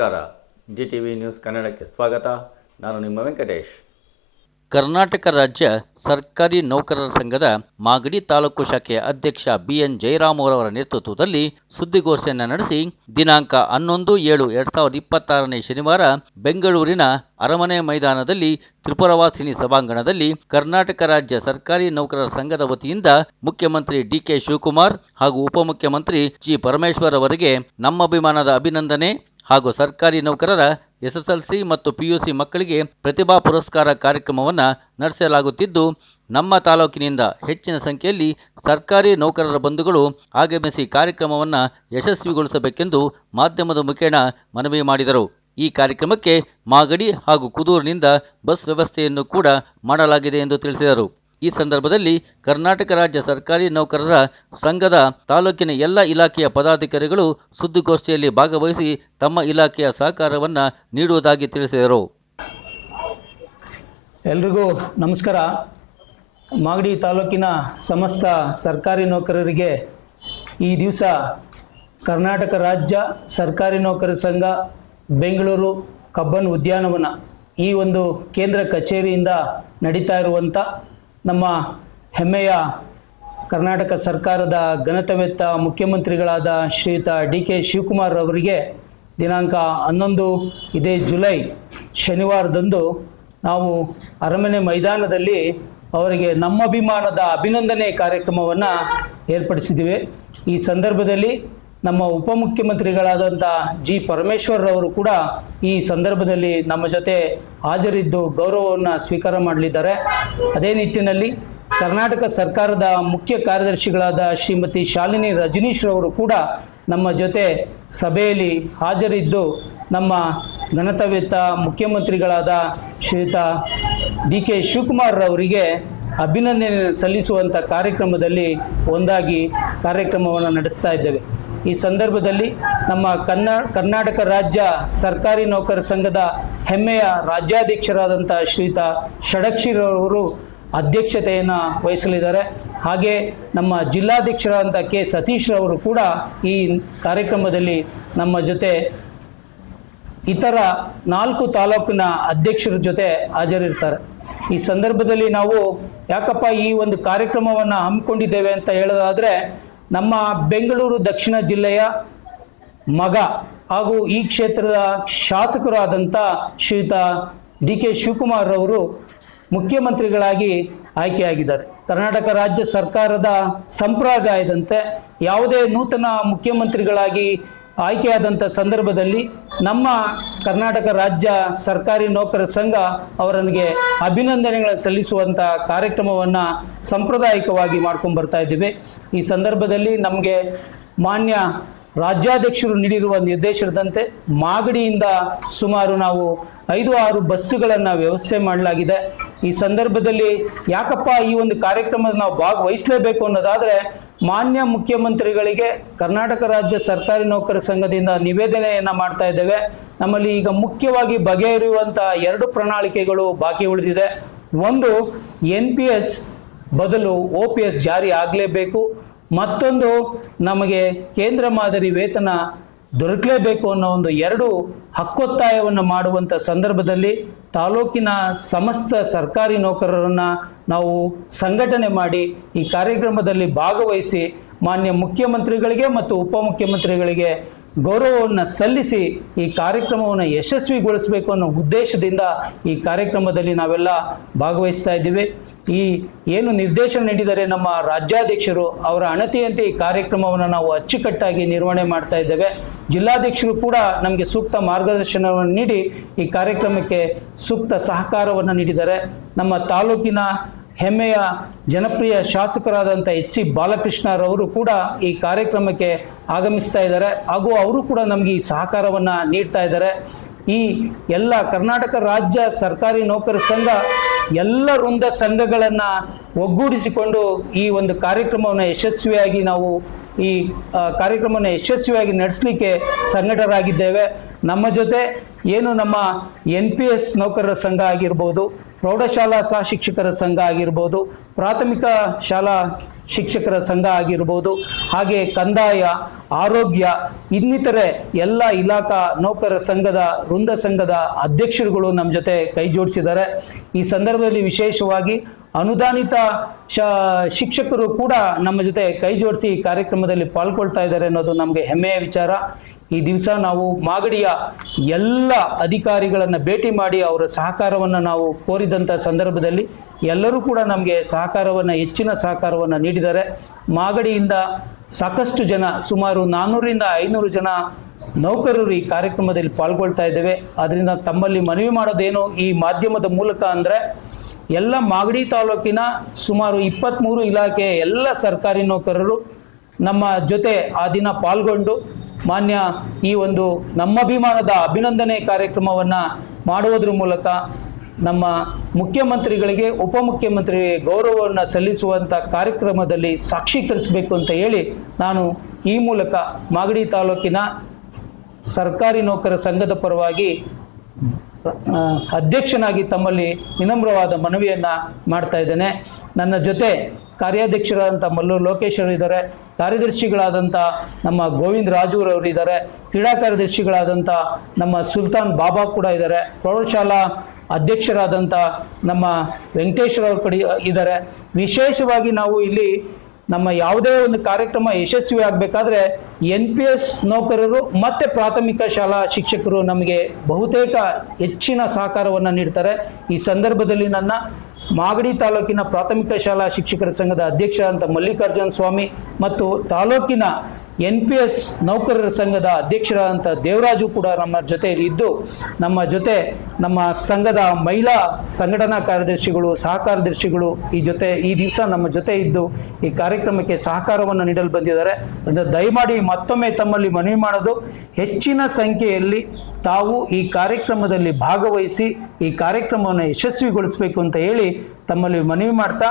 ನಮಸ್ಕಾರ. GTV news ಕನ್ನಡಕ್ಕೆ ಸ್ವಾಗತ. ನಾನು ನಿಮ್ಮ ವೆಂಕಟೇಶ್. ಕರ್ನಾಟಕ ರಾಜ್ಯ ಸರ್ಕಾರಿ ನೌಕರರ ಸಂಘದ ಮಾಗಡಿ ತಾಲೂಕು ಶಾಖೆಯ ಅಧ್ಯಕ್ಷ BN ಜಯರಾಮ್ ಅವರ ನೇತೃತ್ವದಲ್ಲಿ ಸುದ್ದಿಗೋಷ್ಠಿಯನ್ನು ನಡೆಸಿ ದಿನಾಂಕ 11/7/2026 ಶನಿವಾರ ಬೆಂಗಳೂರಿನ ಅರಮನೆ ಮೈದಾನದಲ್ಲಿ ತ್ರಿಪುರವಾಸಿನಿ ಸಭಾಂಗಣದಲ್ಲಿ ಕರ್ನಾಟಕ ರಾಜ್ಯ ಸರ್ಕಾರಿ ನೌಕರರ ಸಂಘದ ವತಿಯಿಂದ ಮುಖ್ಯಮಂತ್ರಿ DK ಶಿವಕುಮಾರ್ ಹಾಗೂ ಉಪಮುಖ್ಯಮಂತ್ರಿ G ಪರಮೇಶ್ವರ್ ಅವರಿಗೆ ನಮ್ಮಭಿಮಾನದ ಅಭಿನಂದನೆ ಹಾಗೂ ಸರ್ಕಾರಿ ನೌಕರರ SSLC ಮತ್ತು PUC ಮಕ್ಕಳಿಗೆ ಪ್ರತಿಭಾ ಪುರಸ್ಕಾರ ಕಾರ್ಯಕ್ರಮವನ್ನು ನಡೆಸಲಾಗುತ್ತಿದ್ದು, ನಮ್ಮ ತಾಲೂಕಿನಿಂದ ಹೆಚ್ಚಿನ ಸಂಖ್ಯೆಯಲ್ಲಿ ಸರ್ಕಾರಿ ನೌಕರರ ಬಂಧುಗಳು ಆಗಮಿಸಿ ಕಾರ್ಯಕ್ರಮವನ್ನು ಯಶಸ್ವಿಗೊಳಿಸಬೇಕೆಂದು ಮಾಧ್ಯಮದ ಮುಖೇನ ಮನವಿ ಮಾಡಿದರು. ಈ ಕಾರ್ಯಕ್ರಮಕ್ಕೆ ಮಾಗಡಿ ಹಾಗೂ ಕುದೂರಿನಿಂದ ಬಸ್ ವ್ಯವಸ್ಥೆಯನ್ನು ಕೂಡ ಮಾಡಲಾಗಿದೆ ಎಂದು ತಿಳಿಸಿದರು. ಈ ಸಂದರ್ಭದಲ್ಲಿ ಕರ್ನಾಟಕ ರಾಜ್ಯ ಸರ್ಕಾರಿ ನೌಕರರ ಸಂಘದ ತಾಲೂಕಿನ ಎಲ್ಲ ಇಲಾಖೆಯ ಪದಾಧಿಕಾರಿಗಳು ಸುದ್ದಿಗೋಷ್ಠಿಯಲ್ಲಿ ಭಾಗವಹಿಸಿ ತಮ್ಮ ಇಲಾಖೆಯ ಸಹಕಾರವನ್ನು ನೀಡುವುದಾಗಿ ತಿಳಿಸಿದರು. ಎಲ್ರಿಗೂ ನಮಸ್ಕಾರ. ಮಾಗಡಿ ತಾಲೂಕಿನ ಸಮಸ್ತ ಸರ್ಕಾರಿ ನೌಕರರಿಗೆ ಈ ದಿವಸ ಕರ್ನಾಟಕ ರಾಜ್ಯ ಸರ್ಕಾರಿ ನೌಕರರ ಸಂಘ ಬೆಂಗಳೂರು ಕಬ್ಬನ್ ಉದ್ಯಾನವನ ಈ ಒಂದು ಕೇಂದ್ರ ಕಚೇರಿಯಿಂದ ನಡೀತಾ ಇರುವಂಥ ನಮ್ಮ ಹೆಮ್ಮೆಯ ಕರ್ನಾಟಕ ಸರ್ಕಾರದ ಘನತೆವೆತ್ತ ಮುಖ್ಯಮಂತ್ರಿಗಳಾದ ಶ್ರೀಯುತ DK ಶಿವಕುಮಾರ್ ಅವರಿಗೆ ದಿನಾಂಕ 11 ಇದೇ ಜುಲೈ ಶನಿವಾರದಂದು ನಾವು ಅರಮನೆ ಮೈದಾನದಲ್ಲಿ ಅವರಿಗೆ ನಮ್ಮಭಿಮಾನದ ಅಭಿನಂದನೆ ಕಾರ್ಯಕ್ರಮವನ್ನು ಏರ್ಪಡಿಸಿದ್ದೀವಿ. ಈ ಸಂದರ್ಭದಲ್ಲಿ ನಮ್ಮ ಉಪಮುಖ್ಯಮಂತ್ರಿಗಳಾದಂಥ G ಪರಮೇಶ್ವರ್ ಅವರು ಕೂಡ ಈ ಸಂದರ್ಭದಲ್ಲಿ ನಮ್ಮ ಜೊತೆ ಹಾಜರಿದ್ದು ಗೌರವವನ್ನು ಸ್ವೀಕಾರ ಮಾಡಲಿದ್ದಾರೆ. ಅದೇ ನಿಟ್ಟಿನಲ್ಲಿ ಕರ್ನಾಟಕ ಸರ್ಕಾರದ ಮುಖ್ಯ ಕಾರ್ಯದರ್ಶಿಗಳಾದ ಶ್ರೀಮತಿ ಶಾಲಿನಿ ರಜನೀಶ್ ರವರು ಕೂಡ ನಮ್ಮ ಜೊತೆ ಸಭೆಯಲ್ಲಿ ಹಾಜರಿದ್ದು ನಮ್ಮ ಘನತೆವೆತ್ತ ಮುಖ್ಯಮಂತ್ರಿಗಳಾದ ಶ್ರೀಯುತ DK ಶಿವಕುಮಾರ್ ಅವರಿಗೆ ಅಭಿನಂದನೆ ಸಲ್ಲಿಸುವಂಥ ಕಾರ್ಯಕ್ರಮದಲ್ಲಿ ಒಂದಾಗಿ ಕಾರ್ಯಕ್ರಮವನ್ನು ನಡೆಸ್ತಾ ಇದ್ದೇವೆ. ಈ ಸಂದರ್ಭದಲ್ಲಿ ನಮ್ಮ ಕರ್ನಾಟಕ ರಾಜ್ಯ ಸರ್ಕಾರಿ ನೌಕರರ ಸಂಘದ ಹೆಮ್ಮೆಯ ರಾಜ್ಯಾಧ್ಯಕ್ಷರಾದಂಥ ಶ್ರೀಯುತ ಷಡಕ್ಷಿರವರು ಅಧ್ಯಕ್ಷತೆಯನ್ನು ವಹಿಸಲಿದ್ದಾರೆ. ಹಾಗೆ ನಮ್ಮ ಜಿಲ್ಲಾಧ್ಯಕ್ಷರಾದಂಥ K ಸತೀಶ್ ರವರು ಕೂಡ ಈ ಕಾರ್ಯಕ್ರಮದಲ್ಲಿ ನಮ್ಮ ಜೊತೆ ಇತರ 4 ತಾಲೂಕಿನ ಅಧ್ಯಕ್ಷರ ಜೊತೆ ಹಾಜರಿರ್ತಾರೆ. ಈ ಸಂದರ್ಭದಲ್ಲಿ ನಾವು ಯಾಕಪ್ಪ ಈ ಒಂದು ಕಾರ್ಯಕ್ರಮವನ್ನು ಹಮ್ಮಿಕೊಂಡಿದ್ದೇವೆ ಅಂತ ಹೇಳೋದಾದರೆ, ನಮ್ಮ ಬೆಂಗಳೂರು ದಕ್ಷಿಣ ಜಿಲ್ಲೆಯ ಮಗ ಹಾಗೂ ಈ ಕ್ಷೇತ್ರದ ಶಾಸಕರಾದಂಥ ಶ್ರೀಯುತ DK ಶಿವಕುಮಾರ್ ಅವರು ಮುಖ್ಯಮಂತ್ರಿಗಳಾಗಿ ಆಯ್ಕೆಯಾಗಿದ್ದಾರೆ. ಕರ್ನಾಟಕ ರಾಜ್ಯ ಸರ್ಕಾರದ ಸಂಪ್ರದಾಯದಂತೆ ಯಾವುದೇ ನೂತನ ಮುಖ್ಯಮಂತ್ರಿಗಳಾಗಿ ಆಯ್ಕೆಯಾದಂಥ ಸಂದರ್ಭದಲ್ಲಿ ನಮ್ಮ ಕರ್ನಾಟಕ ರಾಜ್ಯ ಸರ್ಕಾರಿ ನೌಕರರ ಸಂಘ ಅವರಿಗೆ ಅಭಿನಂದನೆಗಳನ್ನು ಸಲ್ಲಿಸುವಂಥ ಕಾರ್ಯಕ್ರಮವನ್ನು ಸಾಂಪ್ರದಾಯಿಕವಾಗಿ ಮಾಡ್ಕೊಂಡು ಬರ್ತಾ ಇದ್ದೀವಿ. ಈ ಸಂದರ್ಭದಲ್ಲಿ ನಮಗೆ ಮಾನ್ಯ ರಾಜ್ಯಾಧ್ಯಕ್ಷರು ನೀಡಿರುವ ನಿರ್ದೇಶನದಂತೆ ಮಾಗಡಿಯಿಂದ ಸುಮಾರು ನಾವು 5-6 ಬಸ್ಸುಗಳನ್ನು ವ್ಯವಸ್ಥೆ ಮಾಡಲಾಗಿದೆ. ಈ ಸಂದರ್ಭದಲ್ಲಿ ಯಾಕಪ್ಪ ಈ ಒಂದು ಕಾರ್ಯಕ್ರಮದ ನಾವು ಭಾಗವಹಿಸಲೇಬೇಕು ಅನ್ನೋದಾದರೆ, ಮಾನ್ಯ ಮುಖ್ಯಮಂತ್ರಿಗಳಿಗೆ ಕರ್ನಾಟಕ ರಾಜ್ಯ ಸರ್ಕಾರಿ ನೌಕರರ ಸಂಘದಿಂದ ನಿವೇದನೆಯನ್ನು ಮಾಡ್ತಾ ಇದ್ದೇವೆ. ನಮ್ಮಲ್ಲಿ ಈಗ ಮುಖ್ಯವಾಗಿ ಬಗೆಹರಿಯುವಂಥ 2 ಪ್ರಣಾಳಿಕೆಗಳು ಬಾಕಿ ಉಳಿದಿದೆ. ಒಂದು, NPS ಬದಲು OPS ಜಾರಿ ಆಗಲೇಬೇಕು. ಮತ್ತೊಂದು, ನಮಗೆ ಕೇಂದ್ರ ಮಾದರಿ ವೇತನ ದೊರಕಲೇಬೇಕು ಅನ್ನೋ ಒಂದು 2 ಹಕ್ಕೊತ್ತಾಯವನ್ನು ಮಾಡುವಂಥ ಸಂದರ್ಭದಲ್ಲಿ ತಾಲೂಕಿನ ಸಮಸ್ತ ಸರ್ಕಾರಿ ನೌಕರರನ್ನು ನಾವು ಸಂಘಟನೆ ಮಾಡಿ ಈ ಕಾರ್ಯಕ್ರಮದಲ್ಲಿ ಭಾಗವಹಿಸಿ ಮಾನ್ಯ ಮುಖ್ಯಮಂತ್ರಿಗಳಿಗೆ ಮತ್ತು ಉಪಮುಖ್ಯಮಂತ್ರಿಗಳಿಗೆ ಗೌರವವನ್ನು ಸಲ್ಲಿಸಿ ಈ ಕಾರ್ಯಕ್ರಮವನ್ನು ಯಶಸ್ವಿಗೊಳಿಸಬೇಕು ಅನ್ನೋ ಉದ್ದೇಶದಿಂದ ಈ ಕಾರ್ಯಕ್ರಮದಲ್ಲಿ ನಾವೆಲ್ಲ ಭಾಗವಹಿಸ್ತಾ ಇದ್ದೀವಿ. ಈ ಏನು ನಿರ್ದೇಶನ ನೀಡಿದರೆ ನಮ್ಮ ರಾಜ್ಯಾಧ್ಯಕ್ಷರು ಅವರ ಅಣತಿಯಂತೆ ಈ ಕಾರ್ಯಕ್ರಮವನ್ನು ನಾವು ಅಚ್ಚುಕಟ್ಟಾಗಿ ನಿರ್ವಹಣೆ ಮಾಡ್ತಾ ಇದ್ದೇವೆ. ಜಿಲ್ಲಾಧ್ಯಕ್ಷರು ಕೂಡ ನಮಗೆ ಸೂಕ್ತ ಮಾರ್ಗದರ್ಶನವನ್ನು ನೀಡಿ ಈ ಕಾರ್ಯಕ್ರಮಕ್ಕೆ ಸೂಕ್ತ ಸಹಕಾರವನ್ನು ನೀಡಿದ್ದಾರೆ. ನಮ್ಮ ತಾಲೂಕಿನ ಹೆಮ್ಮೆಯ ಜನಪ್ರಿಯ ಶಾಸಕರಾದಂಥ HC ಬಾಲಕೃಷ್ಣರವರು ಕೂಡ ಈ ಕಾರ್ಯಕ್ರಮಕ್ಕೆ ಆಗಮಿಸ್ತಾ ಇದ್ದಾರೆ ಹಾಗೂ ಅವರು ಕೂಡ ನಮಗೆ ಈ ಸಹಕಾರವನ್ನು ನೀಡ್ತಾ ಇದ್ದಾರೆ. ಈ ಎಲ್ಲ ಕರ್ನಾಟಕ ರಾಜ್ಯ ಸರ್ಕಾರಿ ನೌಕರರ ಸಂಘ ಎಲ್ಲ ವೃಂದ ಸಂಘಗಳನ್ನು ಒಗ್ಗೂಡಿಸಿಕೊಂಡು ಈ ಒಂದು ಕಾರ್ಯಕ್ರಮವನ್ನು ಯಶಸ್ವಿಯಾಗಿ ನಾವು ಈ ಕಾರ್ಯಕ್ರಮವನ್ನು ಯಶಸ್ವಿಯಾಗಿ ನಡೆಸಲಿಕ್ಕೆ ಸಂಘಟರಾಗಿದ್ದೇವೆ. ನಮ್ಮ ಜೊತೆ ಏನು ನಮ್ಮ NPS ನೌಕರರ ಸಂಘ ಆಗಿರ್ಬೋದು, ಪ್ರೌಢಶಾಲಾ ಸಹ ಶಿಕ್ಷಕರ ಸಂಘ ಆಗಿರ್ಬೋದು, ಪ್ರಾಥಮಿಕ ಶಾಲಾ ಶಿಕ್ಷಕರ ಸಂಘ ಆಗಿರ್ಬೋದು, ಹಾಗೆ ಕಂದಾಯ, ಆರೋಗ್ಯ, ಇನ್ನಿತರೆ ಎಲ್ಲ ಇಲಾಖಾ ನೌಕರರ ಸಂಘದ ವೃಂದ ಸಂಘದ ಅಧ್ಯಕ್ಷರುಗಳು ನಮ್ಮ ಜೊತೆ ಕೈ ಜೋಡಿಸಿದ್ದಾರೆ. ಈ ಸಂದರ್ಭದಲ್ಲಿ ವಿಶೇಷವಾಗಿ ಅನುದಾನಿತ ಶಿಕ್ಷಕರು ಕೂಡ ನಮ್ಮ ಜೊತೆ ಕೈ ಜೋಡಿಸಿ ಕಾರ್ಯಕ್ರಮದಲ್ಲಿ ಪಾಲ್ಗೊಳ್ತಾ ಇದ್ದಾರೆ ಅನ್ನೋದು ನಮಗೆ ಹೆಮ್ಮೆಯ ವಿಚಾರ. ಈ ದಿವಸ ನಾವು ಮಾಗಡಿಯ ಎಲ್ಲ ಅಧಿಕಾರಿಗಳನ್ನು ಭೇಟಿ ಮಾಡಿ ಅವರ ಸಹಕಾರವನ್ನು ನಾವು ಕೋರಿದಂಥ ಸಂದರ್ಭದಲ್ಲಿ ಎಲ್ಲರೂ ಕೂಡ ನಮಗೆ ಹೆಚ್ಚಿನ ಸಹಕಾರವನ್ನು ನೀಡಿದ್ದಾರೆ. ಮಾಗಡಿಯಿಂದ ಸಾಕಷ್ಟು ಜನ, ಸುಮಾರು 400ರಿಂದ 500 ಜನ ನೌಕರರು ಈ ಕಾರ್ಯಕ್ರಮದಲ್ಲಿ ಪಾಲ್ಗೊಳ್ತಾ ಇದ್ದೇವೆ. ಅದರಿಂದ ತಮ್ಮಲ್ಲಿ ಮನವಿ ಮಾಡೋದೇನು ಈ ಮಾಧ್ಯಮದ ಮೂಲಕ ಅಂದರೆ, ಎಲ್ಲ ಮಾಗಡಿ ತಾಲೂಕಿನ ಸುಮಾರು 23 ಇಲಾಖೆ ಎಲ್ಲ ಸರ್ಕಾರಿ ನೌಕರರು ನಮ್ಮ ಜೊತೆ ಆ ದಿನ ಪಾಲ್ಗೊಂಡು ಮಾನ್ಯ ಈ ಒಂದು ನಮ್ಮಭಿಮಾನದ ಅಭಿನಂದನೆ ಕಾರ್ಯಕ್ರಮವನ್ನು ಮಾಡುವುದರ ಮೂಲಕ ನಮ್ಮ ಮುಖ್ಯಮಂತ್ರಿಗಳಿಗೆ, ಉಪಮುಖ್ಯಮಂತ್ರಿಗೆ ಗೌರವವನ್ನು ಸಲ್ಲಿಸುವಂಥ ಕಾರ್ಯಕ್ರಮದಲ್ಲಿ ಸಾಕ್ಷೀಕರಿಸಬೇಕು ಅಂತ ಹೇಳಿ ನಾನು ಈ ಮೂಲಕ ಮಾಗಡಿ ತಾಲೂಕಿನ ಸರ್ಕಾರಿ ನೌಕರ ಸಂಘದ ಪರವಾಗಿ ಅಧ್ಯಕ್ಷನಾಗಿ ತಮ್ಮಲ್ಲಿ ವಿನಮ್ರವಾದ ಮನವಿಯನ್ನು ಮಾಡ್ತಾ ಇದ್ದೇನೆ. ನನ್ನ ಜೊತೆ ಕಾರ್ಯಾಧ್ಯಕ್ಷರಾದಂಥ ಮಲ್ಲೂರು ಲೋಕೇಶ್ವರ್ ಇದ್ದಾರೆ, ಕಾರ್ಯದರ್ಶಿಗಳಾದಂಥ ನಮ್ಮ ಗೋವಿಂದ ರಾಜೂರವರು ಇದ್ದಾರೆ, ಕ್ರೀಡಾ ಕಾರ್ಯದರ್ಶಿಗಳಾದಂಥ ನಮ್ಮ ಸುಲ್ತಾನ್ ಬಾಬಾ ಕೂಡ ಇದ್ದಾರೆ, ಪ್ರೌಢಶಾಲಾ ಅಧ್ಯಕ್ಷರಾದಂಥ ನಮ್ಮ ವೆಂಕಟೇಶ್ವರವ್ರ ಕಡೆ ಇದ್ದಾರೆ. ವಿಶೇಷವಾಗಿ ನಾವು ಇಲ್ಲಿ ನಮ್ಮ ಯಾವುದೇ ಒಂದು ಕಾರ್ಯಕ್ರಮ ಯಶಸ್ವಿ ಆಗಬೇಕಾದ್ರೆ NPS ನೌಕರರು ಮತ್ತು ಪ್ರಾಥಮಿಕ ಶಾಲಾ ಶಿಕ್ಷಕರು ನಮಗೆ ಬಹುತೇಕ ಹೆಚ್ಚಿನ ಸಹಕಾರವನ್ನು ನೀಡ್ತಾರೆ. ಈ ಸಂದರ್ಭದಲ್ಲಿ ನನ್ನ ಮಾಗಡಿ ತಾಲೂಕಿನ ಪ್ರಾಥಮಿಕ ಶಾಲಾ ಶಿಕ್ಷಕರ ಸಂಘದ ಅಧ್ಯಕ್ಷರಾದಂಥ ಮಲ್ಲಿಕಾರ್ಜುನ ಸ್ವಾಮಿ ಮತ್ತು ತಾಲೂಕಿನ NPS ನೌಕರರ ಸಂಘದ ಅಧ್ಯಕ್ಷರಾದಂಥ ದೇವರಾಜು ಕೂಡ ನಮ್ಮ ಜೊತೆಯಲ್ಲಿ ಇದ್ದು, ನಮ್ಮ ಜೊತೆ ನಮ್ಮ ಸಂಘದ ಮಹಿಳಾ ಸಂಘಟನಾ ಕಾರ್ಯದರ್ಶಿಗಳು, ಸಹ ಕಾರ್ಯದರ್ಶಿಗಳು ಈ ದಿವಸ ನಮ್ಮ ಜೊತೆ ಇದ್ದು ಈ ಕಾರ್ಯಕ್ರಮಕ್ಕೆ ಸಹಕಾರವನ್ನು ನೀಡಲು ಬಂದಿದ್ದಾರೆ. ಅಂದರೆ ದಯಮಾಡಿ ಮತ್ತೊಮ್ಮೆ ತಮ್ಮಲ್ಲಿ ಮನವಿ ಮಾಡೋದು, ಹೆಚ್ಚಿನ ಸಂಖ್ಯೆಯಲ್ಲಿ ತಾವು ಈ ಕಾರ್ಯಕ್ರಮದಲ್ಲಿ ಭಾಗವಹಿಸಿ ಈ ಕಾರ್ಯಕ್ರಮವನ್ನು ಯಶಸ್ವಿಗೊಳಿಸಬೇಕು ಅಂತ ಹೇಳಿ ತಮ್ಮಲ್ಲಿ ಮನವಿ ಮಾಡ್ತಾ,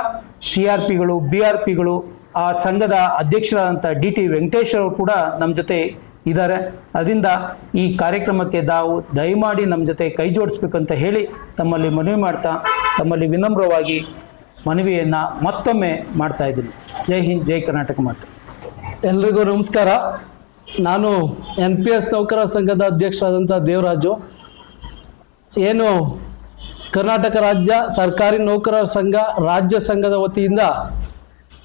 CRPಗಳು, BRPಗಳು, ಆ ಸಂಘದ ಅಧ್ಯಕ್ಷರಾದಂಥ DT ವೆಂಕಟೇಶ್ ಅವರು ಕೂಡ ನಮ್ಮ ಜೊತೆ ಇದ್ದಾರೆ. ಅದರಿಂದ ಈ ಕಾರ್ಯಕ್ರಮಕ್ಕೆ ತಾವು ದಯಮಾಡಿ ನಮ್ಮ ಜೊತೆ ಕೈ ಜೋಡಿಸ್ಬೇಕಂತ ಹೇಳಿ ತಮ್ಮಲ್ಲಿ ಮನವಿ ಮಾಡ್ತಾ, ತಮ್ಮಲ್ಲಿ ವಿನಮ್ರವಾಗಿ ಮನವಿಯನ್ನು ಮತ್ತೊಮ್ಮೆ ಮಾಡ್ತಾ ಇದ್ದೀನಿ. ಜೈ ಹಿಂದ್, ಜೈ ಕರ್ನಾಟಕ ಮಾತೆ. ಎಲ್ರಿಗೂ ನಮಸ್ಕಾರ. ನಾನು NPS ನೌಕರರ ಸಂಘದ ಅಧ್ಯಕ್ಷರಾದಂಥ ದೇವರಾಜು. ಏನು ಕರ್ನಾಟಕ ರಾಜ್ಯ ಸರ್ಕಾರಿ ನೌಕರರ ಸಂಘ ರಾಜ್ಯ ಸಂಘದ ವತಿಯಿಂದ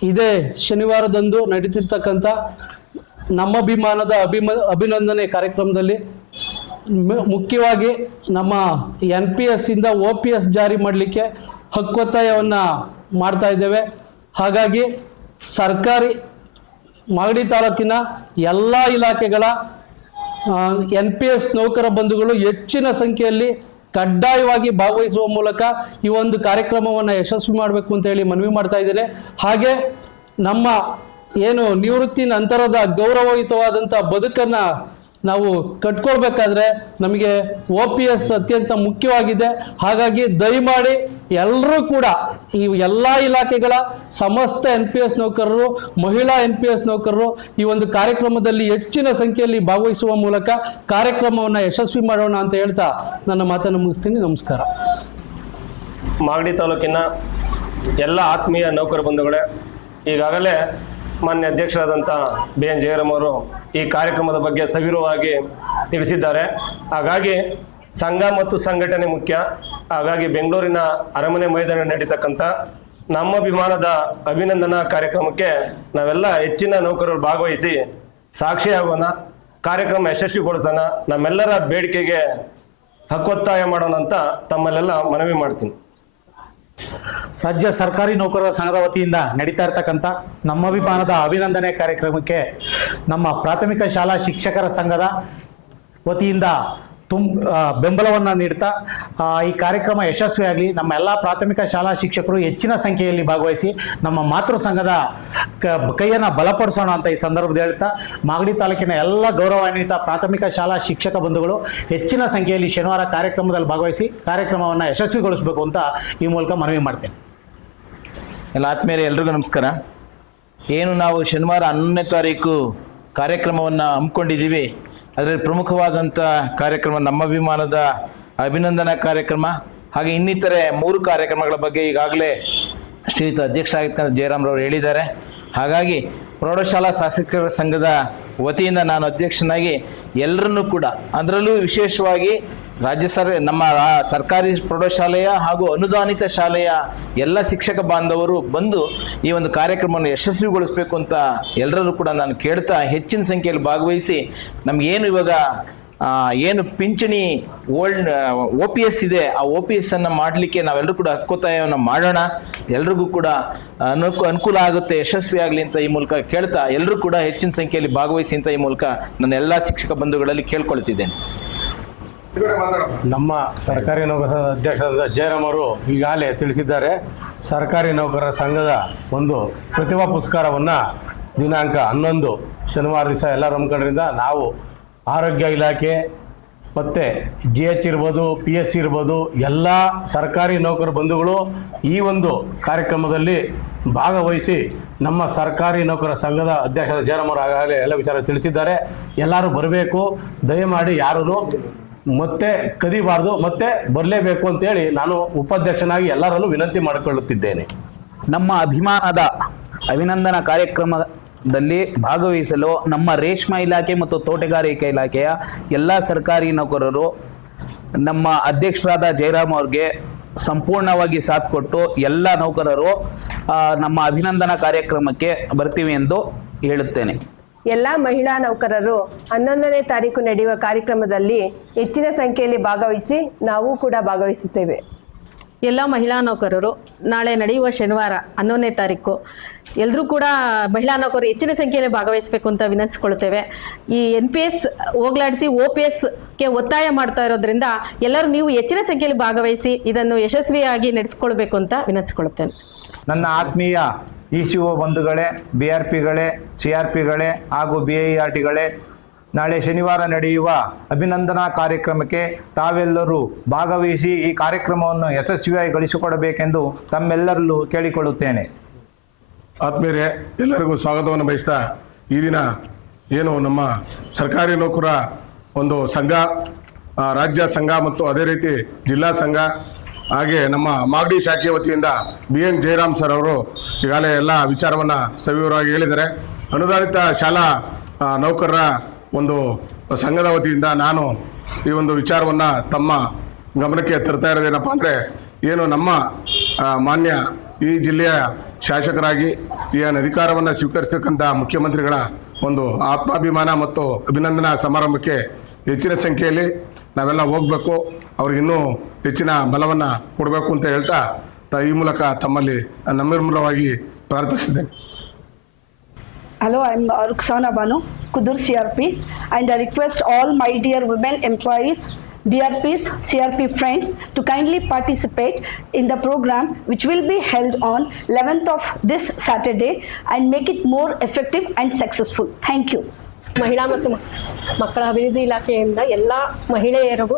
ಇದೇ ಶನಿವಾರದಂದು ನಡೀತಿರ್ತಕ್ಕಂಥ ನಮ್ಮಭಿಮಾನದ ಅಭಿನಂದನೆ ಕಾರ್ಯಕ್ರಮದಲ್ಲಿ ಮುಖ್ಯವಾಗಿ ನಮ್ಮ NPS ಇಂದ OPS ಜಾರಿ ಮಾಡಲಿಕ್ಕೆ ಹಕ್ಕೊತ್ತಾಯವನ್ನು ಮಾಡ್ತಾ ಇದ್ದೇವೆ. ಹಾಗಾಗಿ ಸರ್ಕಾರಿ ಮಾಗಡಿ ತಾಲೂಕಿನ ಎಲ್ಲ ಇಲಾಖೆಗಳ NPS ನೌಕರ ಬಂಧುಗಳು ಹೆಚ್ಚಿನ ಸಂಖ್ಯೆಯಲ್ಲಿ ಕಡ್ಡಾಯವಾಗಿ ಭಾಗವಹಿಸುವ ಮೂಲಕ ಈ ಒಂದು ಕಾರ್ಯಕ್ರಮವನ್ನು ಯಶಸ್ವಿ ಮಾಡಬೇಕು ಅಂತ ಹೇಳಿ ಮನವಿ ಮಾಡ್ತಾ ಇದ್ದೇನೆ. ಹಾಗೆ ನಮ್ಮ ಏನು ನಿವೃತ್ತಿ ನಂತರದ ಗೌರವಯುತವಾದಂಥ ಬದುಕನ್ನು ನಾವು ಕಟ್ಕೊಳ್ಬೇಕಾದ್ರೆ ನಮಗೆ OPS ಅತ್ಯಂತ ಮುಖ್ಯವಾಗಿದೆ. ಹಾಗಾಗಿ ದಯಮಾಡಿ ಎಲ್ಲರೂ ಕೂಡ ಈ ಎಲ್ಲ ಇಲಾಖೆಗಳ ಸಮಸ್ತ NPS ನೌಕರರು, ಮಹಿಳಾ NPS ನೌಕರರು ಈ ಒಂದು ಕಾರ್ಯಕ್ರಮದಲ್ಲಿ ಹೆಚ್ಚಿನ ಸಂಖ್ಯೆಯಲ್ಲಿ ಭಾಗವಹಿಸುವ ಮೂಲಕ ಕಾರ್ಯಕ್ರಮವನ್ನು ಯಶಸ್ವಿ ಮಾಡೋಣ ಅಂತ ಹೇಳ್ತಾ ನನ್ನ ಮಾತನ್ನು ಮುಗಿಸ್ತೀನಿ. ನಮಸ್ಕಾರ. ಮಾಗಡಿ ತಾಲೂಕಿನ ಎಲ್ಲ ಆತ್ಮೀಯ ನೌಕರ ಬಂಧುಗಳೇ, ಈಗಾಗಲೇ ಮಾನ್ಯ ಅಧ್ಯಕ್ಷರಾದಂಥ BN ಜಯರಾಮ್ ಅವರು ಈ ಕಾರ್ಯಕ್ರಮದ ಬಗ್ಗೆ ಸವಿರವಾಗಿ ತಿಳಿಸಿದ್ದಾರೆ. ಹಾಗಾಗಿ ಸಂಘ ಮತ್ತು ಸಂಘಟನೆ ಮುಖ್ಯ. ಹಾಗಾಗಿ ಬೆಂಗಳೂರಿನ ಅರಮನೆ ಮೈದಾನ ನಡೀತಕ್ಕಂಥ ನಮ್ಮಭಿಮಾನದ ಅಭಿನಂದನಾ ಕಾರ್ಯಕ್ರಮಕ್ಕೆ ನಾವೆಲ್ಲ ಹೆಚ್ಚಿನ ನೌಕರರು ಭಾಗವಹಿಸಿ ಸಾಕ್ಷಿಯಾಗೋಣ, ಕಾರ್ಯಕ್ರಮ ಯಶಸ್ವಿಗೊಳಿಸೋಣ, ನಮ್ಮೆಲ್ಲರ ಬೇಡಿಕೆಗೆ ಹಕ್ಕೊತ್ತಾಯ ಮಾಡೋಣ ಅಂತ ತಮ್ಮಲ್ಲೆಲ್ಲ ಮನವಿ ಮಾಡ್ತೀನಿ. ರಾಜ್ಯ ಸರ್ಕಾರಿ ನೌಕರರ ಸಂಘದ ವತಿಯಿಂದ ನಡೀತಾ ಇರ್ತಕ್ಕಂಥ ನಮ್ಮಭಿಮಾನದ ಅಭಿನಂದನೆ ಕಾರ್ಯಕ್ರಮಕ್ಕೆ ನಮ್ಮ ಪ್ರಾಥಮಿಕ ಶಾಲಾ ಶಿಕ್ಷಕರ ಸಂಘದ ವತಿಯಿಂದ ಬೆಂಬಲವನ್ನು ನೀಡ್ತಾ ಈ ಕಾರ್ಯಕ್ರಮ ಯಶಸ್ವಿಯಾಗಲಿ, ನಮ್ಮ ಎಲ್ಲ ಪ್ರಾಥಮಿಕ ಶಾಲಾ ಶಿಕ್ಷಕರು ಹೆಚ್ಚಿನ ಸಂಖ್ಯೆಯಲ್ಲಿ ಭಾಗವಹಿಸಿ ನಮ್ಮ ಮಾತೃ ಸಂಘದ ಕೈಯನ್ನು ಬಲಪಡಿಸೋಣ ಅಂತ ಈ ಸಂದರ್ಭದಲ್ಲಿ ಹೇಳ್ತಾ, ಮಾಗಡಿ ತಾಲೂಕಿನ ಎಲ್ಲ ಗೌರವಾನ್ವಿತ ಪ್ರಾಥಮಿಕ ಶಾಲಾ ಶಿಕ್ಷಕ ಬಂಧುಗಳು ಹೆಚ್ಚಿನ ಸಂಖ್ಯೆಯಲ್ಲಿ ಶನಿವಾರ ಕಾರ್ಯಕ್ರಮದಲ್ಲಿ ಭಾಗವಹಿಸಿ ಕಾರ್ಯಕ್ರಮವನ್ನು ಯಶಸ್ವಿಗೊಳಿಸಬೇಕು ಅಂತ ಈ ಮೂಲಕ ಮನವಿ ಮಾಡ್ತೇನೆ. ಎಲ್ಲ ಆತ್ಮೀಯರೇ, ಎಲ್ರಿಗೂ ನಮಸ್ಕಾರ. ಏನು ನಾವು ಶನಿವಾರ 11ನೇ ತಾರೀಕು ಕಾರ್ಯಕ್ರಮವನ್ನು ಹಮ್ಮಿಕೊಂಡಿದ್ದೀವಿ. ಅದರಲ್ಲಿ ಪ್ರಮುಖವಾದಂಥ ಕಾರ್ಯಕ್ರಮ ನಮ್ಮ ಅಭಿಮಾನದ ಅಭಿನಂದನಾ ಕಾರ್ಯಕ್ರಮ, ಹಾಗೆ ಇನ್ನಿತರೆ 3 ಕಾರ್ಯಕ್ರಮಗಳ ಬಗ್ಗೆ ಈಗಾಗಲೇ ಶ್ರೀಯುತ ಅಧ್ಯಕ್ಷರಾಗಿರ್ತಕ್ಕಂಥ ಜಯರಾಮ್ರವರು ಹೇಳಿದ್ದಾರೆ. ಹಾಗಾಗಿ ಪ್ರೌಢಶಾಲಾ ಶಿಕ್ಷಕರ ಸಂಘದ ವತಿಯಿಂದ ನಾನು ಅಧ್ಯಕ್ಷನಾಗಿ ಎಲ್ಲರನ್ನೂ ಕೂಡ, ಅದರಲ್ಲೂ ವಿಶೇಷವಾಗಿ ನಮ್ಮ ಸರ್ಕಾರಿ ಪ್ರೌಢಶಾಲೆಯ ಹಾಗೂ ಅನುದಾನಿತ ಶಾಲೆಯ ಎಲ್ಲ ಶಿಕ್ಷಕ ಬಾಂಧವರು ಬಂದು ಈ ಒಂದು ಕಾರ್ಯಕ್ರಮವನ್ನು ಯಶಸ್ವಿಗೊಳಿಸಬೇಕು ಅಂತ ಎಲ್ಲರೂ ಕೂಡ ನಾನು ಕೇಳ್ತಾ, ಹೆಚ್ಚಿನ ಸಂಖ್ಯೆಯಲ್ಲಿ ಭಾಗವಹಿಸಿ ನಮಗೇನು ಇವಾಗ ಏನು ಪಿಂಚಣಿ OPS ಇದೆ, ಆ OPS ಅನ್ನು ಮಾಡಲಿಕ್ಕೆ ನಾವೆಲ್ಲರೂ ಕೂಡ ಹಕ್ಕೊತ್ತಾಯವನ್ನು ಮಾಡೋಣ. ಎಲ್ರಿಗೂ ಕೂಡ ಅನುಕೂಲ ಆಗುತ್ತೆ, ಯಶಸ್ವಿ ಆಗಲಿ ಅಂತ ಈ ಮೂಲಕ ಕೇಳ್ತಾ, ಎಲ್ಲರೂ ಕೂಡ ಹೆಚ್ಚಿನ ಸಂಖ್ಯೆಯಲ್ಲಿ ಭಾಗವಹಿಸಿ ಅಂತ ಈ ಮೂಲಕ ನನ್ನ ಎಲ್ಲ ಶಿಕ್ಷಕ ಬಂಧುಗಳಲ್ಲಿ ಕೇಳ್ಕೊಳ್ತಿದ್ದೇನೆ. ನಮ್ಮ ಸರ್ಕಾರಿ ನೌಕರರ ಅಧ್ಯಕ್ಷರಾದ ಜಯರಾಮ್ ಅವರು ಈಗಾಗಲೇ ತಿಳಿಸಿದ್ದಾರೆ. ಸರ್ಕಾರಿ ನೌಕರರ ಸಂಘದ ಒಂದು ಪ್ರತಿಭಾ ಪುರಸ್ಕಾರವನ್ನು ದಿನಾಂಕ 11 ಶನಿವಾರ ದಿವಸ ಎಲ್ಲರ ಮುಖಂಡರಿಂದ ನಾವು ಆರೋಗ್ಯ ಇಲಾಖೆ ಮತ್ತು GH ಇರ್ಬೋದು, PSC ಇರ್ಬೋದು, ಎಲ್ಲ ಸರ್ಕಾರಿ ನೌಕರ ಬಂಧುಗಳು ಈ ಒಂದು ಕಾರ್ಯಕ್ರಮದಲ್ಲಿ ಭಾಗವಹಿಸಿ ನಮ್ಮ ಸರ್ಕಾರಿ ನೌಕರರ ಸಂಘದ ಅಧ್ಯಕ್ಷರಾದ ಜಯರಾಮ್ ಅವರು ಆಗಲೇ ಎಲ್ಲ ವಿಚಾರ ತಿಳಿಸಿದ್ದಾರೆ. ಎಲ್ಲರೂ ಬರಬೇಕು, ದಯಮಾಡಿ ಯಾರೂ ಮತ್ತೆ ಕದಿಬಾರ್ದು, ಮತ್ತೆ ಬರಲೇಬೇಕು ಅಂತೇಳಿ ನಾನು ಉಪಾಧ್ಯಕ್ಷನಾಗಿ ಎಲ್ಲರಲ್ಲೂ ವಿನಂತಿ ಮಾಡಿಕೊಳ್ಳುತ್ತಿದ್ದೇನೆ. ನಮ್ಮ ಅಭಿಮಾನದ ಅಭಿನಂದನಾ ಕಾರ್ಯಕ್ರಮದಲ್ಲಿ ಭಾಗವಹಿಸಲು ನಮ್ಮ ರೇಷ್ಮೆ ಇಲಾಖೆ ಮತ್ತು ತೋಟಗಾರಿಕೆ ಇಲಾಖೆಯ ಎಲ್ಲ ಸರ್ಕಾರಿ ನೌಕರರು ನಮ್ಮ ಅಧ್ಯಕ್ಷರಾದ ಜಯರಾಮ್ ಅವ್ರಿಗೆ ಸಂಪೂರ್ಣವಾಗಿ ಸಾಥ್ ಕೊಟ್ಟು ಎಲ್ಲ ನೌಕರರು ನಮ್ಮ ಅಭಿನಂದನಾ ಕಾರ್ಯಕ್ರಮಕ್ಕೆ ಬರ್ತೀವಿ ಎಂದು ಹೇಳುತ್ತೇನೆ. ಎಲ್ಲ ಮಹಿಳಾ ನೌಕರರು 11ನೇ ತಾರೀಕು ನಡೆಯುವ ಕಾರ್ಯಕ್ರಮದಲ್ಲಿ ಹೆಚ್ಚಿನ ಸಂಖ್ಯೆಯಲ್ಲಿ ಭಾಗವಹಿಸಿ ನಾವು ಕೂಡ ಭಾಗವಹಿಸುತ್ತೇವೆ. ಎಲ್ಲ ಮಹಿಳಾ ನೌಕರರು ನಾಳೆ ನಡೆಯುವ ಶನಿವಾರ 11ನೇ ತಾರೀಕು ಎಲ್ಲರೂ ಕೂಡ ಮಹಿಳಾ ನೌಕರರು ಹೆಚ್ಚಿನ ಸಂಖ್ಯೆಯಲ್ಲಿ ಭಾಗವಹಿಸಬೇಕು ಅಂತ ವಿನಂತಿಸ್ಕೊಳ್ತೇವೆ. ಈ NPS ಹೋಗ್ಲಾಡಿಸಿ OPSಗೆ ಒತ್ತಾಯ ಮಾಡ್ತಾ ಇರೋದ್ರಿಂದ ಎಲ್ಲರೂ ನೀವು ಹೆಚ್ಚಿನ ಸಂಖ್ಯೆಯಲ್ಲಿ ಭಾಗವಹಿಸಿ ಇದನ್ನು ಯಶಸ್ವಿಯಾಗಿ ನಡೆಸ್ಕೊಳ್ಬೇಕು ಅಂತ ವಿನಂತಿಸ್ಕೊಳ್ತೇನೆ. ನನ್ನ ಆತ್ಮೀಯ ECO ಬಂಧುಗಳೇ, BRPಗಳೇ, CRPಗಳೇ ಹಾಗೂ BIRTಗಳೇ, ನಾಳೆ ಶನಿವಾರ ನಡೆಯುವ ಅಭಿನಂದನಾ ಕಾರ್ಯಕ್ರಮಕ್ಕೆ ತಾವೆಲ್ಲರೂ ಭಾಗವಹಿಸಿ ಈ ಕಾರ್ಯಕ್ರಮವನ್ನು ಯಶಸ್ವಿಯಾಗಿ ಗಳಿಸಿಕೊಡಬೇಕೆಂದು ತಮ್ಮೆಲ್ಲರಲ್ಲೂ ಕೇಳಿಕೊಳ್ಳುತ್ತೇನೆ. ಆತ್ಮೀಯರೇ, ಎಲ್ಲರಿಗೂ ಸ್ವಾಗತವನ್ನು ಬಯಸ್ತಾ, ಈ ದಿನ ಏನು ನಮ್ಮ ಸರ್ಕಾರಿ ನೌಕರ ಒಂದು ಸಂಘ, ರಾಜ್ಯ ಸಂಘ ಮತ್ತು ಅದೇ ರೀತಿ ಜಿಲ್ಲಾ ಸಂಘ, ಹಾಗೆ ನಮ್ಮ ಮಾಗಡಿ ಶಾಖೆ ವತಿಯಿಂದ BN ಜಯರಾಮ್ ಸರ್ ಅವರು ಈಗಾಗಲೇ ಎಲ್ಲ ವಿಚಾರವನ್ನು ಸವಿವರವಾಗಿ ಹೇಳಿದ್ದಾರೆ. ಅನುದಾನಿತ ಶಾಲಾ ನೌಕರರ ಒಂದು ಸಂಘದ ವತಿಯಿಂದ ನಾನು ಈ ಒಂದು ವಿಚಾರವನ್ನು ತಮ್ಮ ಗಮನಕ್ಕೆ ತರ್ತಾ ಇರೋದೇನಪ್ಪ ಅಂದರೆ, ಏನು ನಮ್ಮ ಮಾನ್ಯ ಈ ಜಿಲ್ಲೆಯ ಶಾಸಕರಾಗಿ ಏನು ಅಧಿಕಾರವನ್ನು ಸ್ವೀಕರಿಸತಕ್ಕಂಥ ಮುಖ್ಯಮಂತ್ರಿಗಳ ಒಂದು ಆತ್ಮಾಭಿಮಾನ ಮತ್ತು ಅಭಿನಂದನಾ ಸಮಾರಂಭಕ್ಕೆ ಹೆಚ್ಚಿನ ಸಂಖ್ಯೆಯಲ್ಲಿ ನಾವೆಲ್ಲ ಹೋಗಬೇಕು, ಅವ್ರಿಗಿನ್ನೂ ಹೆಚ್ಚಿನ ಬಲವನ್ನು ಕೊಡಬೇಕು ಅಂತ ಹೇಳ್ತಾ ಈ ಮೂಲಕ ತಮ್ಮಲ್ಲಿ ನಮ್ಮಿರ್ಮೂಲವಾಗಿ ಪ್ರಾರ್ಥಿಸಿದ್ದೇನೆ. Hello, I am Ruxana Banu, Kudur CRP, and I request all my dear women employees, BRPs, CRP friends to kindly participate in the program which will be held on 11th of this Saturday and make it more effective and successful. Thank you. ಮಹಿಳಾ ಮತ್ತು ಮಕ್ಕಳ ಅಭಿವೃದ್ಧಿ ಇಲಾಖೆಯಿಂದ ಎಲ್ಲ ಮಹಿಳೆಯರಿಗೂ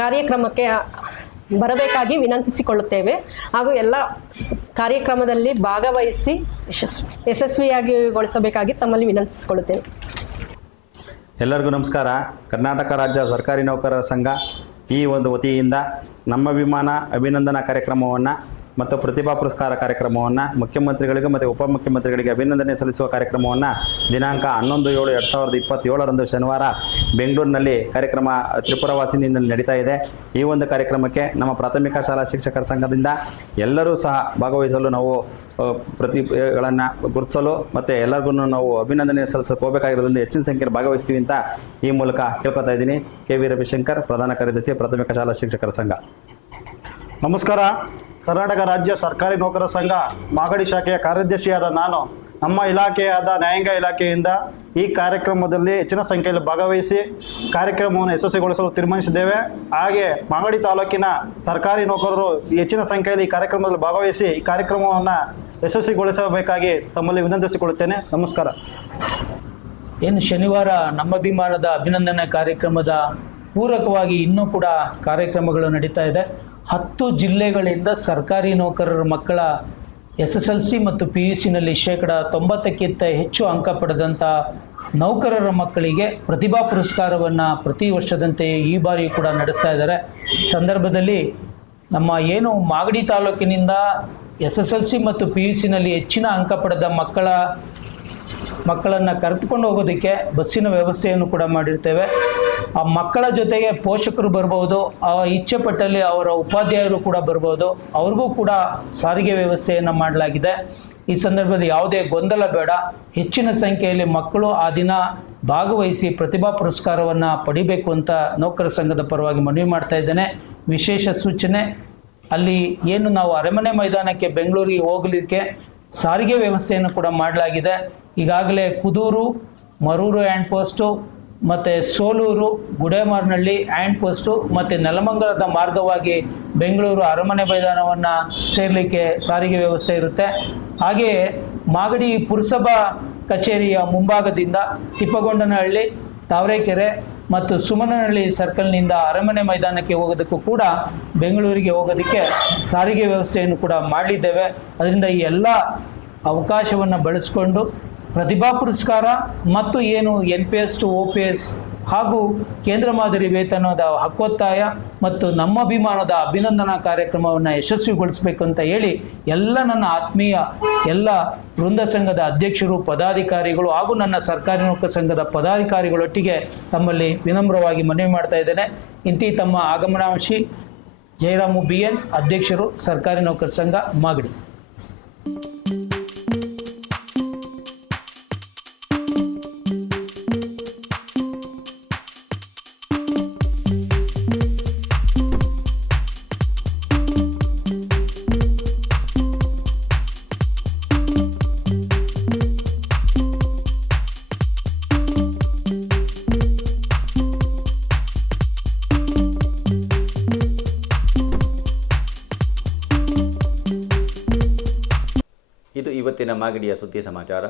ಕಾರ್ಯಕ್ರಮಕ್ಕೆ ಬರಬೇಕಾಗಿ ವಿನಂತಿಸಿಕೊಳ್ಳುತ್ತೇವೆ ಹಾಗೂ ಎಲ್ಲ ಕಾರ್ಯಕ್ರಮದಲ್ಲಿ ಭಾಗವಹಿಸಿ ಯಶಸ್ವಿಯಾಗಿಗೊಳಿಸಬೇಕಾಗಿ ತಮ್ಮಲ್ಲಿ ವಿನಂತಿಸಿಕೊಳ್ಳುತ್ತೇವೆ. ಎಲ್ಲರಿಗೂ ನಮಸ್ಕಾರ. ಕರ್ನಾಟಕ ರಾಜ್ಯ ಸರ್ಕಾರಿ ನೌಕರರ ಸಂಘ ಈ ಒಂದು ವತಿಯಿಂದ ನಮ್ಮ ಅಭಿಮಾನ ಅಭಿನಂದನಾ ಕಾರ್ಯಕ್ರಮವನ್ನು ಮತ್ತು ಪ್ರತಿಭಾ ಪುರಸ್ಕಾರ ಕಾರ್ಯಕ್ರಮವನ್ನು ಮುಖ್ಯಮಂತ್ರಿಗಳಿಗೆ ಮತ್ತು ಉಪಮುಖ್ಯಮಂತ್ರಿಗಳಿಗೆ ಅಭಿನಂದನೆ ಸಲ್ಲಿಸುವ ಕಾರ್ಯಕ್ರಮವನ್ನು ದಿನಾಂಕ 11/7/2027 ಶನಿವಾರ ಬೆಂಗಳೂರಿನಲ್ಲಿ ಕಾರ್ಯಕ್ರಮ ತ್ರಿಪುರವಾಸಿನಿಯಲ್ಲಿ ನಡೀತಾ ಇದೆ. ಈ ಒಂದು ಕಾರ್ಯಕ್ರಮಕ್ಕೆ ನಮ್ಮ ಪ್ರಾಥಮಿಕ ಶಾಲಾ ಶಿಕ್ಷಕರ ಸಂಘದಿಂದ ಎಲ್ಲರೂ ಸಹ ಭಾಗವಹಿಸಲು ನಾವು ಪ್ರತಿಭೆಗಳನ್ನು ಗುರುತಿಸಲು ಮತ್ತು ಎಲ್ಲರಿಗೂ ನಾವು ಅಭಿನಂದನೆ ಸಲ್ಲಿಸಕ್ಕೆ ಹೋಗಬೇಕಾಗಿರೋದ್ರಿಂದ ಹೆಚ್ಚಿನ ಸಂಖ್ಯೆಯಲ್ಲಿ ಭಾಗವಹಿಸ್ತೀವಿ ಅಂತ ಈ ಮೂಲಕ ಕೇಳ್ಕೊತಾ ಇದ್ದೀನಿ. KV ರವಿಶಂಕರ್, ಪ್ರಧಾನ ಕಾರ್ಯದರ್ಶಿ, ಪ್ರಾಥಮಿಕ ಶಾಲಾ ಶಿಕ್ಷಕರ ಸಂಘ. ನಮಸ್ಕಾರ. ಕರ್ನಾಟಕ ರಾಜ್ಯ ಸರ್ಕಾರಿ ನೌಕರರ ಸಂಘ ಮಾಗಡಿ ಶಾಖೆಯ ಕಾರ್ಯದರ್ಶಿಯಾದ ನಾನು ನಮ್ಮ ಇಲಾಖೆಯಾದ ನ್ಯಾಯಾಂಗ ಇಲಾಖೆಯಿಂದ ಈ ಕಾರ್ಯಕ್ರಮದಲ್ಲಿ ಹೆಚ್ಚಿನ ಸಂಖ್ಯೆಯಲ್ಲಿ ಭಾಗವಹಿಸಿ ಕಾರ್ಯಕ್ರಮವನ್ನು ಯಶಸ್ವಿಗೊಳಿಸಲು ತೀರ್ಮಾನಿಸಿದ್ದೇವೆ. ಹಾಗೆ ಮಾಗಡಿ ತಾಲೂಕಿನ ಸರ್ಕಾರಿ ನೌಕರರು ಹೆಚ್ಚಿನ ಸಂಖ್ಯೆಯಲ್ಲಿ ಈ ಕಾರ್ಯಕ್ರಮದಲ್ಲಿ ಭಾಗವಹಿಸಿ ಈ ಕಾರ್ಯಕ್ರಮವನ್ನು ಯಶಸ್ವಿಗೊಳಿಸಬೇಕಾಗಿ ತಮ್ಮಲ್ಲಿ ವಿನಂತಿಸಿಕೊಳ್ಳುತ್ತೇನೆ. ನಮಸ್ಕಾರ. ಏನು ಶನಿವಾರ ನಮ್ಮ ಅಭಿಮಾನದ ಅಭಿನಂದನೆ ಕಾರ್ಯಕ್ರಮದ ಪೂರಕವಾಗಿ ಇನ್ನೂ ಕೂಡ ಕಾರ್ಯಕ್ರಮಗಳು ನಡೀತಾ ಇದೆ. 10 ಜಿಲ್ಲೆಗಳಿಂದ ಸರ್ಕಾರಿ ನೌಕರರ ಮಕ್ಕಳ SSLC ಮತ್ತು PUCನಲ್ಲಿ 90%ಕ್ಕಿಂತ ಹೆಚ್ಚು ಅಂಕ ಪಡೆದಂಥ ನೌಕರರ ಮಕ್ಕಳಿಗೆ ಪ್ರತಿಭಾ ಪುರಸ್ಕಾರವನ್ನು ಪ್ರತಿ ವರ್ಷದಂತೆ ಈ ಬಾರಿಯೂ ಕೂಡ ನಡೆಸ್ತಾ ಇದ್ದಾರೆ. ಸಂದರ್ಭದಲ್ಲಿ ನಮ್ಮ ಏನು ಮಾಗಡಿ ತಾಲೂಕಿನಿಂದ SSLC ಮತ್ತು PUCನಲ್ಲಿ ಹೆಚ್ಚಿನ ಅಂಕ ಪಡೆದ ಮಕ್ಕಳನ್ನು ಕರೆದುಕೊಂಡು ಹೋಗೋದಕ್ಕೆ ಬಸ್ಸಿನ ವ್ಯವಸ್ಥೆಯನ್ನು ಕೂಡ ಮಾಡಿರ್ತೇವೆ. ಆ ಮಕ್ಕಳ ಜೊತೆಗೆ ಪೋಷಕರು ಬರ್ಬೋದು, ಇಚ್ಛೆ ಪಟ್ಟಲ್ಲಿ ಅವರ ಉಪಾಧ್ಯಾಯರು ಕೂಡ ಬರ್ಬೋದು, ಅವ್ರಿಗೂ ಕೂಡ ಸಾರಿಗೆ ವ್ಯವಸ್ಥೆಯನ್ನು ಮಾಡಲಾಗಿದೆ. ಈ ಸಂದರ್ಭದಲ್ಲಿ ಯಾವುದೇ ಗೊಂದಲ ಬೇಡ. ಹೆಚ್ಚಿನ ಸಂಖ್ಯೆಯಲ್ಲಿ ಮಕ್ಕಳು ಆ ದಿನ ಭಾಗವಹಿಸಿ ಪ್ರತಿಭಾ ಪುರಸ್ಕಾರವನ್ನು ಪಡಿಬೇಕು ಅಂತ ನೌಕರ ಸಂಘದ ಪರವಾಗಿ ಮನವಿ ಮಾಡ್ತಾ ಇದ್ದೇನೆ. ವಿಶೇಷ ಸೂಚನೆ, ಅಲ್ಲಿ ಏನು ನಾವು ಅರಮನೆ ಮೈದಾನಕ್ಕೆ ಬೆಂಗಳೂರಿಗೆ ಹೋಗಲಿಕ್ಕೆ ಸಾರಿಗೆ ವ್ಯವಸ್ಥೆಯನ್ನು ಕೂಡ ಮಾಡಲಾಗಿದೆ. ಈಗಾಗಲೇ ಕುದೂರು, ಮರೂರು ಹ್ಯಾಂಡ್ ಪೋಸ್ಟು ಮತ್ತು ಸೋಲೂರು, ಗುಡೇಮಾರ್ನಹಳ್ಳಿ ಹ್ಯಾಂಡ್ ಪೋಸ್ಟು ಮತ್ತು ನೆಲಮಂಗಲದ ಮಾರ್ಗವಾಗಿ ಬೆಂಗಳೂರು ಅರಮನೆ ಮೈದಾನವನ್ನು ಸೇರಲಿಕ್ಕೆ ಸಾರಿಗೆ ವ್ಯವಸ್ಥೆ ಇರುತ್ತೆ. ಹಾಗೆಯೇ ಮಾಗಡಿ ಪುರಸಭಾ ಕಚೇರಿಯ ಮುಂಭಾಗದಿಂದ ತಿಪ್ಪಗೊಂಡನಹಳ್ಳಿ, ತಾವರೆಕೆರೆ ಮತ್ತು ಸುಮನಹಳ್ಳಿ ಸರ್ಕಲ್ನಿಂದ ಅರಮನೆ ಮೈದಾನಕ್ಕೆ ಹೋಗೋದಕ್ಕೂ ಕೂಡ ಬೆಂಗಳೂರಿಗೆ ಹೋಗೋದಕ್ಕೆ ಸಾರಿಗೆ ವ್ಯವಸ್ಥೆಯನ್ನು ಕೂಡ ಮಾಡಿದ್ದೇವೆ. ಅದರಿಂದ ಈ ಎಲ್ಲ ಅವಕಾಶವನ್ನು ಬಳಸಿಕೊಂಡು ಪ್ರತಿಭಾ ಪುರಸ್ಕಾರ ಮತ್ತು ಏನು NPS to OPS ಹಾಗೂ ಕೇಂದ್ರ ಮಾದರಿ ವೇತನದ ಹಕ್ಕೊತ್ತಾಯ ಮತ್ತು ನಮ್ಮ ಅಭಿಮಾನದ ಅಭಿನಂದನಾ ಕಾರ್ಯಕ್ರಮವನ್ನು ಯಶಸ್ವಿಗೊಳಿಸಬೇಕು ಅಂತ ಹೇಳಿ ಎಲ್ಲ ನನ್ನ ಆತ್ಮೀಯ ಎಲ್ಲ ವೃಂದ ಸಂಘದ ಅಧ್ಯಕ್ಷರು, ಪದಾಧಿಕಾರಿಗಳು ಹಾಗೂ ನನ್ನ ಸರ್ಕಾರಿ ನೌಕರ ಸಂಘದ ಪದಾಧಿಕಾರಿಗಳೊಟ್ಟಿಗೆ ತಮ್ಮಲ್ಲಿ ವಿನಮ್ರವಾಗಿ ಮನವಿ ಮಾಡ್ತಾ ಇದ್ದೇನೆ. ಇಂತಿ ತಮ್ಮ ಆಗಮನಾಂಶಿ ಜಯರಾಮು BN, ಅಧ್ಯಕ್ಷರು, ಸರ್ಕಾರಿ ನೌಕರ ಸಂಘ, ಮಾಗಡಿ. ಇದು ಇವತ್ತಿನ ಮಾಗಡಿಯ ಸುದ್ದಿ ಸಮಾಚಾರ.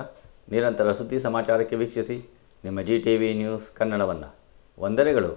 ನಿರಂತರ ಸುದ್ದಿ ಸಮಾಚಾರಕ್ಕೆ ವೀಕ್ಷಿಸಿ ನಿಮ್ಮ GTV ನ್ಯೂಸ್ ಕನ್ನಡವನ್ನು. ವಂದನೆಗಳು.